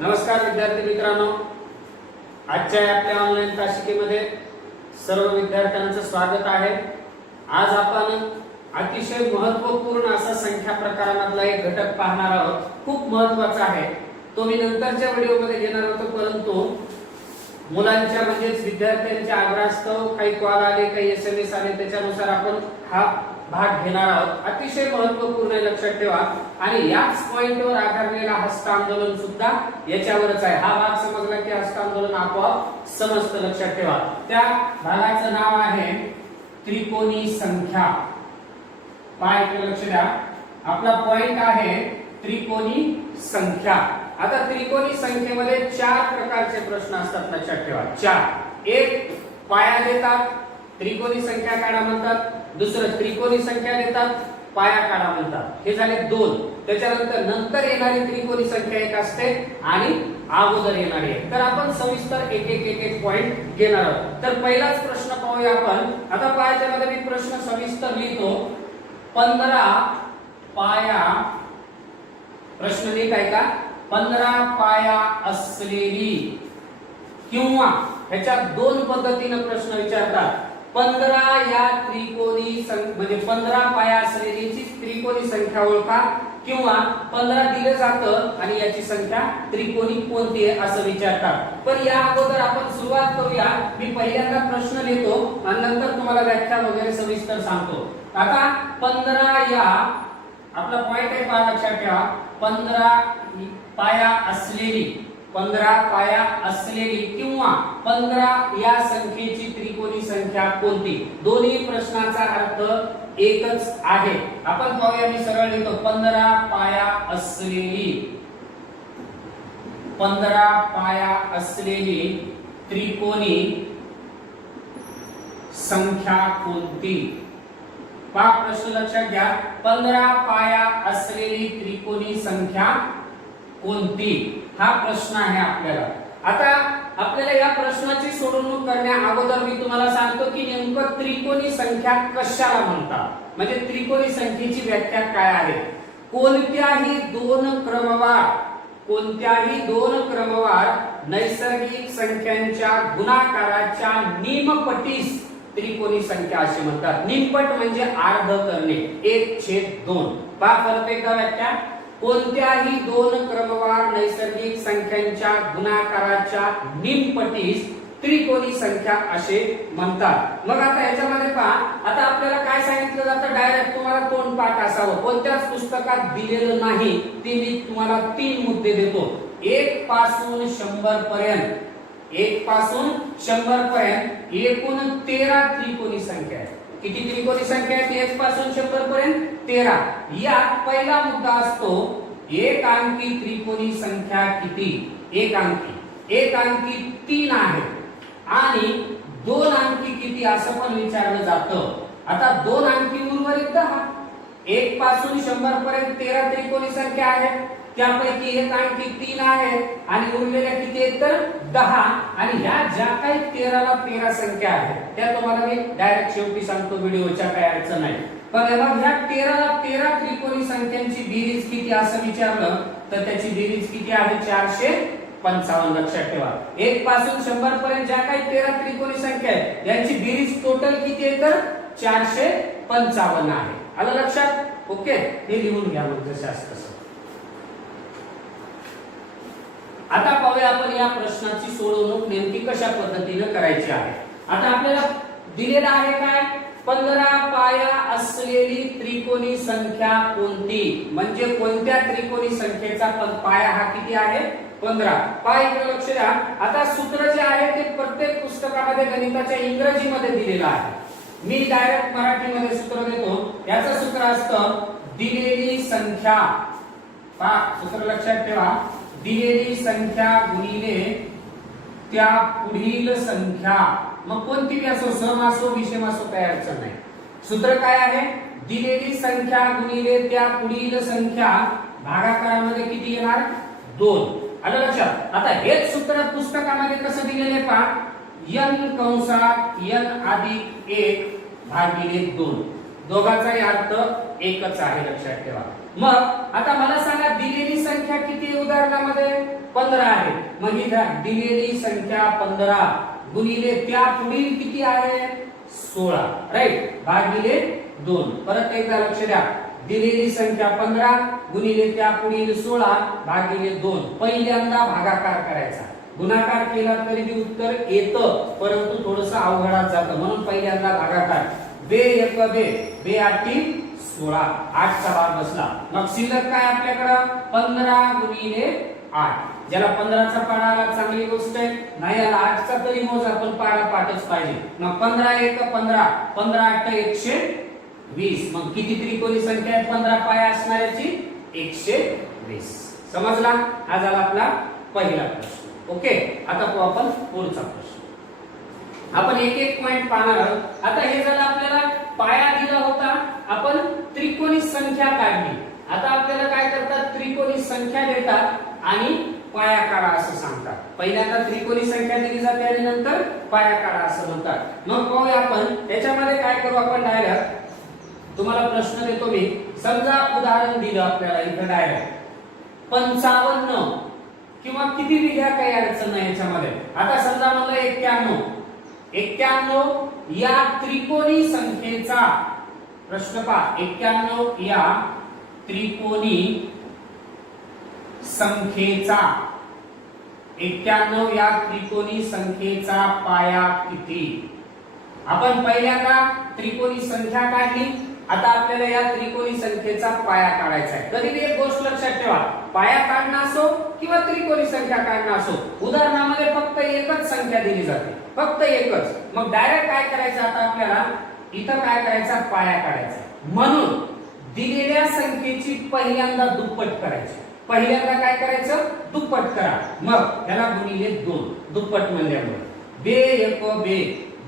नमस्कार विद्यार्थी मित्रांनो, आजच्या आपल्या ऑनलाईन तासिकेमध्ये सर्व विद्यार्थ्यांचं स्वागत आहे। आज आपण अतिशय महत्त्वपूर्ण असा संख्या प्रकारामधला एक घटक पाहणार आहोत। खूप महत्त्वाचा आहे तो मी नंतरच्या व्हिडिओमध्ये घेणार होतो, परंतु मुलांच्या म्हणजेच विद्यार्थ्यांच्या आग्रहास्तव काही कॉल आले, काही SMS आले, त्याच्यानुसार आपण हा भाग घेणार आहोत। अतिशय महत्त्वपूर्ण आहे, लक्षात ठेवा। आणि याच पॉइंटवर आधारलेला हस्तांदोलन सुद्धा याच्यावरच आहे। हा भाग समजला की हस्तांदोलन आपोआप समजतं, लक्षात ठेवा। त्या भागाचं नाव आहे त्रिकोणी संख्या। पहा इकडे लक्ष द्या, आपला पॉइंट आहे त्रिकोणी संख्या। आता त्रिकोणी संख्येमध्ये चार प्रकारचे प्रश्न असतात, लक्षात ठेवा। चार, एक पाया देतात, त्रिकोणी संख्या काढा म्हणतात। दुसरं त्रिकोणी संख्या देतात, पाया काढा म्हणतात। हे झाले दोन। त्याच्यानंतर नंतर येणारी त्रिकोणी संख्या एक असते आणि अगोदर येणारी एक। तर आपण सविस्तर एक एक पॉइंट घेणार आहोत। तर पहिलाच प्रश्न पाहूया आपण। आता पायाच्या मध्ये मी प्रश्न सविस्तर लिहितो। 15 पाया, प्रश्न नीट आहे का? 15 पाया असलेली किंवा ह्याच्यात दोन पद्धतीने प्रश्न विचारतात। 15 या त्रिकोणी म्हणजे 15 पाया असलेलीची त्रिकोणी संख्या ओळखा, किंवा 15 दिलं जातं आणि याची संख्या त्रिकोणी कोणती आहे असं विचारतात। पण या अगोदर आपण सुरुवात करूया। मी पहिल्यांदा प्रश्न लिहितो आणि नंतर तुम्हाला व्याख्या वगैरे सविस्तर सांगतो। आता 15 या आपला पॉइंट आहे, पहा लक्षात ठेवा। 15 पाया असलेली, 15 पाया असलेली किंवा 15 या संख्येची त्रिकोणी संख्या कोणती? दोन्ही प्रश्नाचा अर्थ एकच आहे। आपण पाहूया, मी सरळ लिहितो। 15 पाया असलेली, 15 पाया असलेली त्रिकोणी संख्या कोणती? पहा प्रश्न लक्षात घ्या। 15 पाया असलेली त्रिकोणी संख्या कोणती हा प्रश्न आहे आपल्याला। आता आपल्याला या प्रश्नाची सोडवणूक करण्या अगोदर मी तुम्हाला सांगतो की नेमकं त्रिकोणी संख्या कशाला म्हणतात, म्हणजे त्रिकोणी संख्येची व्याख्या काय आहे। कोणत्याही दोन क्रमवार नैसर्गिक संख्यांच्या गुणाकाराच्या निमपटीस त्रिकोणी संख्या असे म्हणतात। निमपट म्हणजे अर्ध करणे, 1/2। पहा परत एकदा व्याख्या। कोणत्याही दोन क्रमवार नैसर्गिक संख्यांच्या गुणाकाराच्या निमपटीस त्रिकोणी संख्या असे म्हणतात। मग आता याच्यामध्ये पहा, आता आपल्याला काय सांगितलं जातं, डायरेक्ट तुम्हाला तोंडपाठ असावं, कोणत्याच पुस्तकात दिलेलं नाही। ते मी तुम्हाला 3 मुद्दे देतो। 1 पासून 100 पर्यंत, 1 पासून 100 पर्यंत एकूण 13 त्रिकोणी संख्या आहेत। किती त्रिकोणी संख्या आहेत 1 पासून 100 पर्यंत? 13। यात पहिला मुद्दा असतो एक अंकी त्रिकोणी संख्या किती? एक अंकी 3 आहे आणि 2 अंकी किती असं पण विचारलं जातं। आता 2 अंकी उर्वरित 10। 1 पासून 100 पर्यंत 13 त्रिकोणी संख्या आहेत, त्यापैकी एक अंकी 3 आहे आणि उरलेल्या किती आहेत तर 10। आणि ह्या ज्या काही 13 ला 13 संख्या आहेत त्या तुम्हाला मी डायरेक्ट शेवटी सांगतो, व्हिडिओच्या काही अडचण नाही। पण मग ह्या 13 ला 13 त्रिकोणी संख्यांची बेरीज किती असं विचारलं तर त्याची बेरीज किती आहे? 455। लक्षात ठेवा, 1 पासून 100 पर्यंत ज्या काही 13 त्रिकोणी संख्या आहेत यांची बेरीज टोटल किती आहे तर 455 आहे। आलं लक्षात? ओके, हे लिहून घ्या मग जसं असतं तसं। आता पाहूया आपण या प्रश्नाची सोडवणूक नेमकी कशा पद्धतीने करायची आहे। आता आपल्याला दिलेला आहे काय? 15 पाया असलेली त्रिकोणी संख्या कोणती, म्हणजे कोणत्या त्रिकोणी संख्येचा पाया हा किती आहे? 15। पहा इकडे लक्ष द्या। आता सूत्र जे आहे ते प्रत्येक पुस्तकामध्ये गणिताच्या इंग्रजीमध्ये दिलेलं आहे। मी डायरेक्ट मराठीमध्ये सूत्र देतो। याचं सूत्र असतं दिलेली संख्या, पहा सूत्र लक्षात ठेवा, दिलेली संख्या गुणिले त्या पुढील संख्या। मग कोणती असो, सम असो विषम असो, काही अडचण नाही। सूत्र काय आहे? दिलेली संख्या गुणिले त्या पुढील संख्या भागाकारामध्ये किती येणार? 2। आलं लक्षात? आता हेच सूत्र पुस्तकामध्ये कसं दिलेले पहा, n कंसात n अधिक 1 भागिले 2। दोघांचाही अर्थ एकच आहे, लक्षात ठेवा। मग आता मला सांगा दिलेली संख्या किती उदाहरणामध्ये 15 आहे. मग ही दिलेली संख्या 15 गुणिले त्या पुढील किती आहे 16 राईट भागिले 2. परत एकदा लक्ष द्या दिलेली संख्या 15 गुणिले त्या पुढील 16 भागिले 2. पहिल्यांदा भागाकार करायचा. गुणाकार केला तरी बी उत्तर येतं परंतु थोडंसं अवघडात जातं म्हणून पहिल्यांदा भागाकार. बे एक बे बे 8 16 8 चा भाग बसला. मग शिल्लक काय आपल्याकडे 15 गुणिले 8. ज्याला 15 चा पाडा आला चांगली गोष्ट आहे. नाही आला 8 चा तरी मोज आपण पाडा पाठच पाहिजे. मग 15 एक 15 15 8 120. मग किती त्रिकोणी संख्या आहे 15 पाया असणाऱ्याची 120. समजला. हा झाला आपला पहिला प्रश्न. ओके आता पाहू आपण पुढचा प्रश्न. आपण एक एक पॉइंट पाहणार आहोत. आता हे झालं आपल्याला पाया दिला होता आपण त्रिकोणी संख्या काढली. आता आपल्याला काय करतात त्रिकोणी संख्या देतात आणि पाया काढा असं सांगतात. पहिल्यांदा त्रिकोणी संख्या दिली जाते आणि नंतर पाया काढा असं म्हणतात. मग पाहूया आपण त्याच्यामध्ये काय करू आपण डायरेक्ट तुम्हाला प्रश्न देतो मी. समजा उदाहरण दिलं आपल्याला इथं डायरेक्ट 55 किंवा किती बी घ्या काही अडचण नाही याच्यामध्ये. आता समजा म्हणलं 91 या त्रिकोणी संख्येचा प्रश्न पहा. 91 या त्रिकोणी संख्येचा 91 या त्रिकोणी संख्येचा पाया किती. आपण पहिल्यांदा त्रिकोणी संख्या काढली. आता आपल्याला या त्रिकोणी संख्येचा पाया काढायचा आहे. कधी एक गोष्ट लक्षात ठेवा पाया काढणं असो किंवा त्रिकोणी संख्या काढणं असो उदाहरणामध्ये फक्त एकच संख्या दिली जाते फक्त एकच. मग डायरेक्ट काय करायचं आता आपल्याला इथं काय करायचा पाया काढायचा. म्हणून दिलेल्या संख्येची पहिल्यांदा दुप्पट करायची. पहिल्यांदा काय करायचं दुप्पट करा. मग त्याला गुणिले 2 दुप्पट म्हणल्यामुळे बे एक बे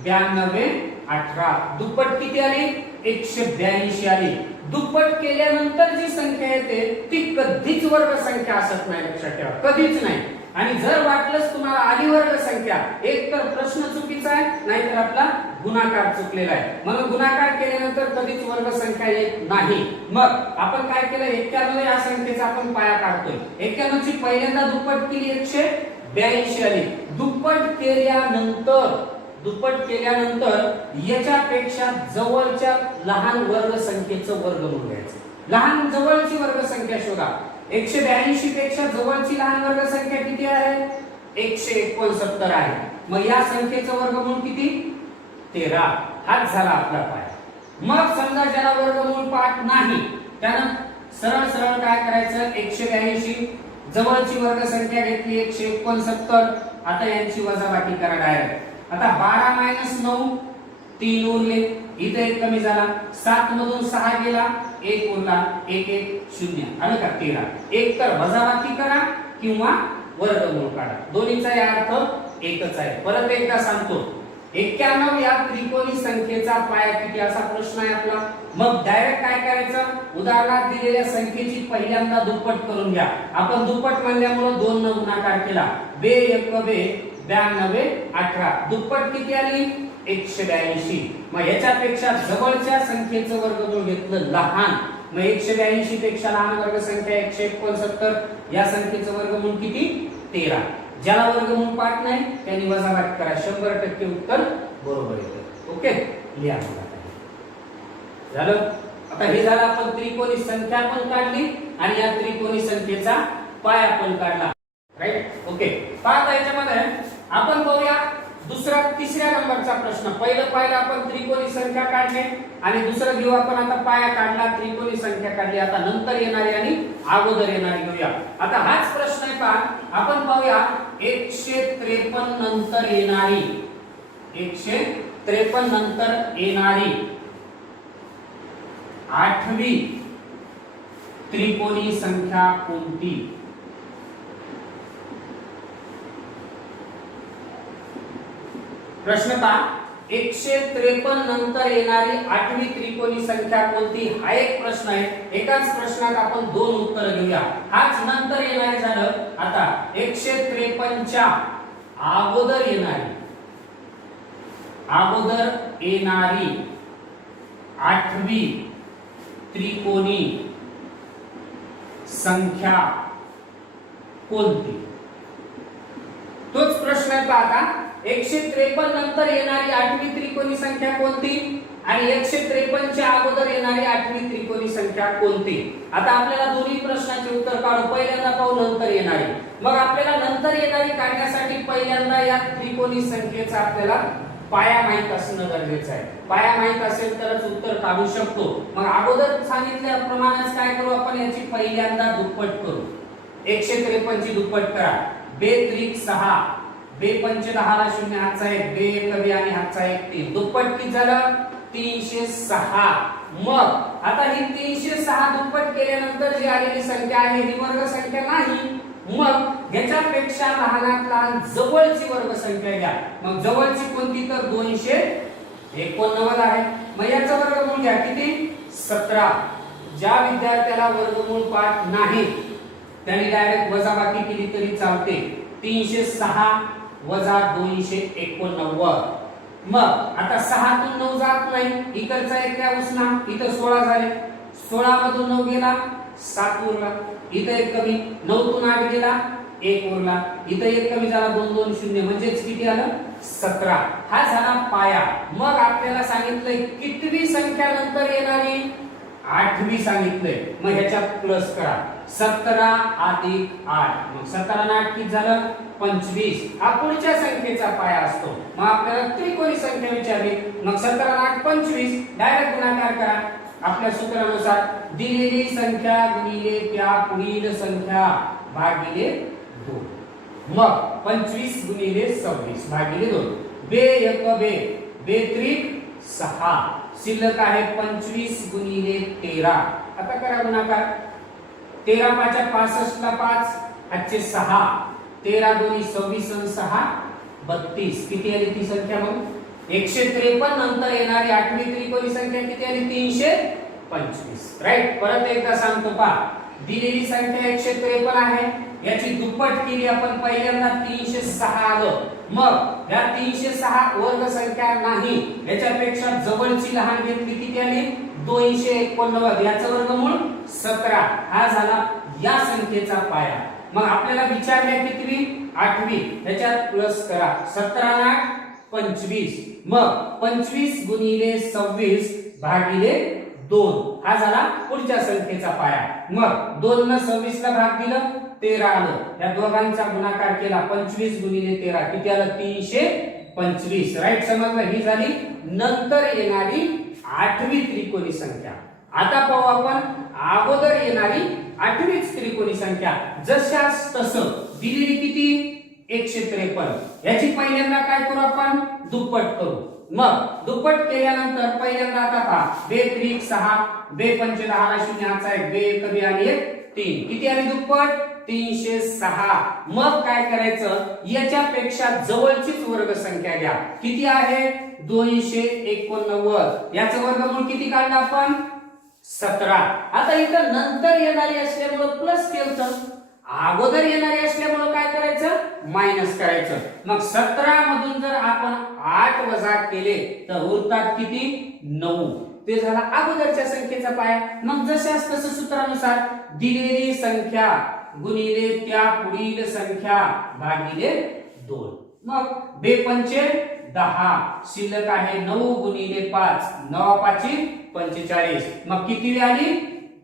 92 18 दुप्पट किती आली 182 आली. दुप्पट केल्यानंतर जी संख्या येते ती कधीच वर्ग संख्या असत नाही लक्षात ठेवा कधीच नाही. आणि जर वाटलंच तुम्हाला आली वर्ग संख्या एक तर प्रश्न चुकीचा आहे नाहीतर आपला गुणाकार चुकलेला आहे. म्हणून गुणाकार केल्यानंतर कधीच वर्ग संख्या येत नाही. मग आपण काय केलं 91 या संख्येचा आपण पाया काढतोय. 91 ची पहिल्यांदा दुप्पट केली 182 आली. दुप्पट केल्यानंतर याच्यापेक्षा जवळच्या लहान वर्ग संख्येचं वर्गमूळ घ्यायचं. लहान जवळची वर्ग संख्या शोधा. 182 पेक्षा जवळची लहान वर्ग संख्या किती आहे 169 आहे. मग या संख्येचं वर्गमूळ किती 13. हाच झाला आपला पाया. मग समजा ज्याला वर्गमूळ पाठ नाही त्यानं सरळ सरळ काय करायचं 182 जवळची वर्ग संख्या घेतली 169. आता यांची वजाबाकी करा डायरेक्ट. आता 12 - 9 3 उरले. इथे एक कमी झाला 7 मधून 6 गेला 1 उरला 1 1 0 आलं का 13. एक तर वजाबाकी करा किंवा वर्गमूळ काढा दोन्हीचा अर्थ एकच आहे. परत एकदा सांगतो 91 या त्रिकोणी संख्येचा पाया किती असा प्रश्न आहे आपला. मग डायरेक्ट काय करायचं उदाहरणात दिलेल्या संख्येची पहिल्यांदा दुप्पट करून घ्या. आपण दुप्पट म्हणल्यामुळे 2 न गुणाकार केला. बे एक बे 92 18 दुप्पट किती आली 182. मग याच्यापेक्षा जवळच्या संख्येचं वर्गमूळ घेतलं लहान. मग 182 पेक्षा लहान वर्ग संख्या 169. या संख्येचं वर्गमूळ किती 13. ज्याला वर्गमूळ पाठ नाही त्यांनी वजाबाकी करा 100% उत्तर बरोबर येतं. ओके लिहा झालं. आता हे झालं आपण त्रिकोणी संख्या पण काढली आणि या त्रिकोणी संख्येचा पाया पण काढला राईट. ओके पाहता याच्यामध्ये आपण पाहूया तिसऱ्या नंबरचा प्रश्न. पहिलं आपण त्रिकोणी संख्या काढणे आणि दुसरं घेऊ आपण आता पाया काढला त्रिकोणी संख्या काढली. आता नंतर येणारी आणि अगोदर येणारी घेऊया. आता हाच प्रश्न आहे पहा. आपण पाहूया 153 नंतर येणारी 153 नंतर येणारी 8वी त्रिकोणी संख्या कोणती. प्रश्न पहा 153 नंतर येणारी 8वी त्रिकोणी संख्या कोणती हा एक प्रश्न आहे. एकाच प्रश्नात आपण 2 उत्तर घेऊया. हाच नंतर येणारी झालं. आता 153 च्या अगोदर येणारी 8वी त्रिकोणी संख्या कोणती? तोच प्रश्न आहे आता 153 नंतर येणारी आठवी त्रिकोणी संख्या कोणती आणि 153 च्या अगोदर येणारी आठवी त्रिकोणी संख्या कोणती? आता आपल्याला दोन्ही प्रश्नाचे उत्तर काढू. पहिल्यांदा पाहू नंतर येणारी. मग आपल्याला नंतर येणारी काढण्यासाठी पहिल्यांदा या त्रिकोणी संख्येचा आपल्याला पाया माहित असणं गरजेचं आहे. पाया माहित असेल तरच उत्तर काढू शकतो. मग अगोदर सांगितल्याप्रमाणेच काय करू आपण, याची पहिल्यांदा दुप्पट करू. 153 ची दुप्पट करा. बे त्रिक 6, बे पंच 10 ला 0 हातचा 1, बे एक बे आणि हातचा 1 3. दुप्पट किती झालं? 306. मग आता ही 306 दुप्पट केल्यानंतर जी आलेली संख्या आहे ही वर्ग संख्या नाही. मग याच्यापेक्षा लहानात लहान जवळची वर्ग संख्या घ्या. मग जवळची कोणती? तर 289 आहे. मग याचा वर्गमूळ घ्या. किती? 17. ज्या विद्यार्थ्याला वर्गमूळ पाठ नाही त्यांनी डायरेक्ट वजाबाकी केली तरी चालते. 306 वजा 289. मग आता 6 तून 9 जात नाही, इकडचा एक त्या उसना, इथं 16 झाले. 16 मधून 9 गेला, 7 उरला. इथं एक कमी, 9 तून 8 गेला, 1 उरला. इथं एक कमी झाला, 2 2 0 म्हणजेच किती आलं? 17. हा झाला पाया. मग आपल्याला सांगितलंय कितवी संख्या नंतर येणारी? आठवी सांगितलंय. मग ह्याच्यात प्लस करा. 17 अधिक 8. मग 17 आणि 8 किती झालं? 25. हा पुढच्या संख्येचा पाया असतो. मग आपल्याला त्रिकोणी संख्या विचारली. मग 17 आणि 8 25. डायरेक्ट गुणाकार करा. आपल्या सूत्रानुसार दिलेली संख्या गुणिले त्या पुढील संख्या भागिले 2. मग 25 गुणिले 26 भागिले 2. बे एक बे, बे त्रिक 6. शिल्लक आहे 25 गुणिले 13. आता करा गुणाकार. 13 पाचा 65 ला 5, हातचे 6. 13 दोन्ही 26 आणि 6 32. किती आली ती संख्या? मग 153 नंतर येणारी आठवी त्रिकोणी संख्या किती आली? 325. राईट. परत एकदा सांगतो पहा. दिलेली संख्या 153 आहे. याची दुप्पट केली आपण. पहिल्यांदा 306 आलं. मग या 306 वर्ग संख्या नाही, याच्यापेक्षा जवळची लहान घेतली. किती आली? 289. याचं वर्गमूळ 17. हा झाला या संख्येचा पाया. मग आपल्याला विचारल्या कितवी? आठवी. याच्यात प्लस करा. 17 आणि 8 25. मग 25 गुणिले 26 भागिले 2. हा झाला पुढच्या संख्येचा पाया. मग 2 न 26 ला भाग दिलं, 13 आलं. या दोघांचा गुणाकार केला. 25 गुणिले 13 किती आलं? 325. राईट. समजलं? ही झाली नंतर येणारी आठवी त्रिकोणी संख्या. आता पाहू आपण अगोदर येणारी आठवीच त्रिकोणी संख्या. जशास तसं दिलेली किती? 153. याची पहिल्यांदा काय करू आपण? दुप्पट करू. मग दुप्पट केल्यानंतर पहिल्यांदा आता पहा. बे त्रिक 6, बे पंच 10 ला 0 हातचा 1, बे एक बे आणि 1 3. किती आली दुप्पट? 306. मग काय करायचं? याच्यापेक्षा जवळचीच वर्ग संख्या घ्या. किती आहे? 289. याचं वर्गमूळ किती काढलं आपण? 17. आता इथं नंतर येणारी असल्यामुळे प्लस केलं, अगोदर येणारी असल्यामुळे काय करायचं? मायनस करायचं. मग 17 मधून जर आपण 8 वजा केले तर उरतात किती? 9. ते झाला अगोदरच्या संख्येचा पाया. मग जशास तसं सूत्रानुसार दिलेली संख्या गुणिले त्या पुढील संख्या भागिले 2. मग बे पंचे 10. शिल्लक आहे 9 गुणिले 5. 9 पाची 45. मग किती आली?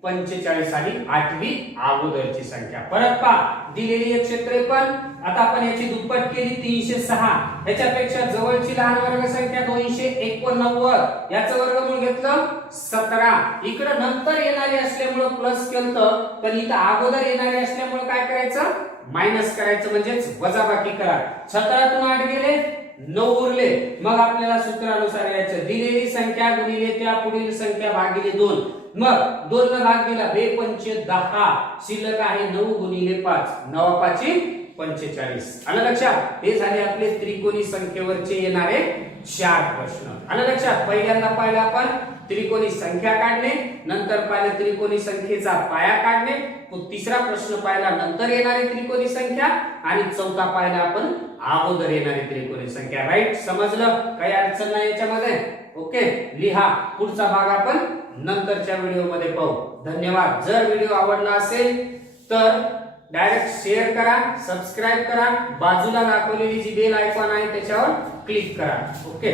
45 आली. आठवी अगोदरची संख्या. परत पहा. दिलेली 153. आता आपण याची दुप्पट केली 306. याच्यापेक्षा जवळची लहान वर्ग संख्या 289. याचं वर्गमूळ घेतलं 17. इकडे नंतर येणारी असल्यामुळे प्लस केलं, पण इथं अगोदर येणारी असल्यामुळे काय करायचं? मायनस करायचं. म्हणजेच वजाबाकी करा. 17 तून 8 गेले, 9 उरले. मग आपल्याला सूत्रानुसार यायचं. दिलेली संख्या गुणिले त्या पुढील संख्या भागिले 2. मग 2 न भाग दिला. बे पंचे 10. शिल्लक आहे 9 गुणिले 5. 9 पाची 45. आलं लक्षात? हे झाले आपले त्रिकोणी संख्येवरचे येणारे 4 प्रश्न. आलं लक्षात? पहिल्यांदा पाहिलं आपण त्रिकोणी संख्या काढणे, नंतर पाहिलं त्रिकोणी संख्येचा पाया काढणे, तिसरा प्रश्न पाहिला नंतर येणारी त्रिकोणी संख्या, आणि चौथा पाहिला आपण अगोदर येणारी त्रिकोणी संख्या. राईट. समजलं? काही अडचण नाही याच्यामध्ये? ओके. लिहा. पुढचा भाग आपण नंतरच्या व्हिडिओ मध्ये पाहू. धन्यवाद. जर व्हिडिओ आवडला असेल तर डायरेक्ट शेअर करा, सबस्क्राईब करा, बाजूला दाखवलेली जी बेल आयकॉन आहे त्याच्यावर क्लिक करा. ओके.